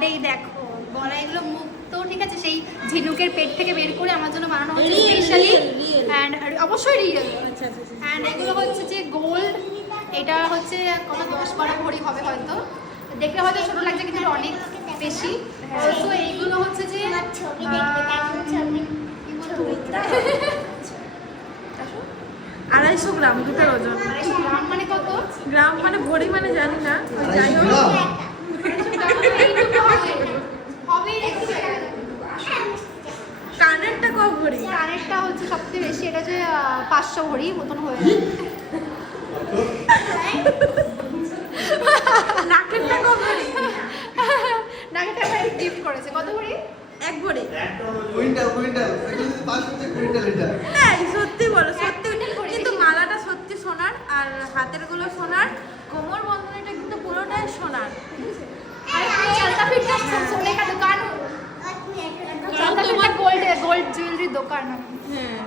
আর এই দেখো গলা এগুলো মুক্ত, ঠিক আছে, সেই ঝিনুকের পেট থেকে বের করে আমার জন্য বানানো হচ্ছে স্পেশালি। অ্যান্ড অবশ্যই রিয়েল। অ্যান্ড এগুলো হচ্ছে যে গোল্ড, এটা হচ্ছে কোনো 10-12 ভরি হবে হয়তো, দেখলে হয়তো ছোটো লাগছে কিন্তু এটা অনেক বেশি। অলসো এইগুলো হচ্ছে যে ছবি দেখতে কেমন ছবি? 250 গ্রাম দুটোর ওজন। 250 গ্রাম মানে কত? গ্রাম মানে ভরি মানে জানি না, ওই যাই হোক। এইটুকু হবে একটু জায়গা। কানেরটা ক ভরি? কানেরটা হচ্ছে সবথেকে বেশি, এটা যে 500 ভরি মতন হয়ে যায়। নাকেরটা ক ভরি? নাকেটা ভাই গিফট করেছে, কত ভরি? 1 ভরি। কুইন্টাল কুইন্টাল এটা 500 কুইন্টাল এটা। এই সত্যি বলো, সত্যি। কিন্তু মালাটা সত্যি সোনার, আর হাতের গুলো সোনার, কোমর বন্ধনীটা কিন্তু পুরোটাই সোনার। अरे चलता फिरता सोने का दुकान, चलता फिरता गोल्ड ज्वेलरी दुकान है। হ্যাঁ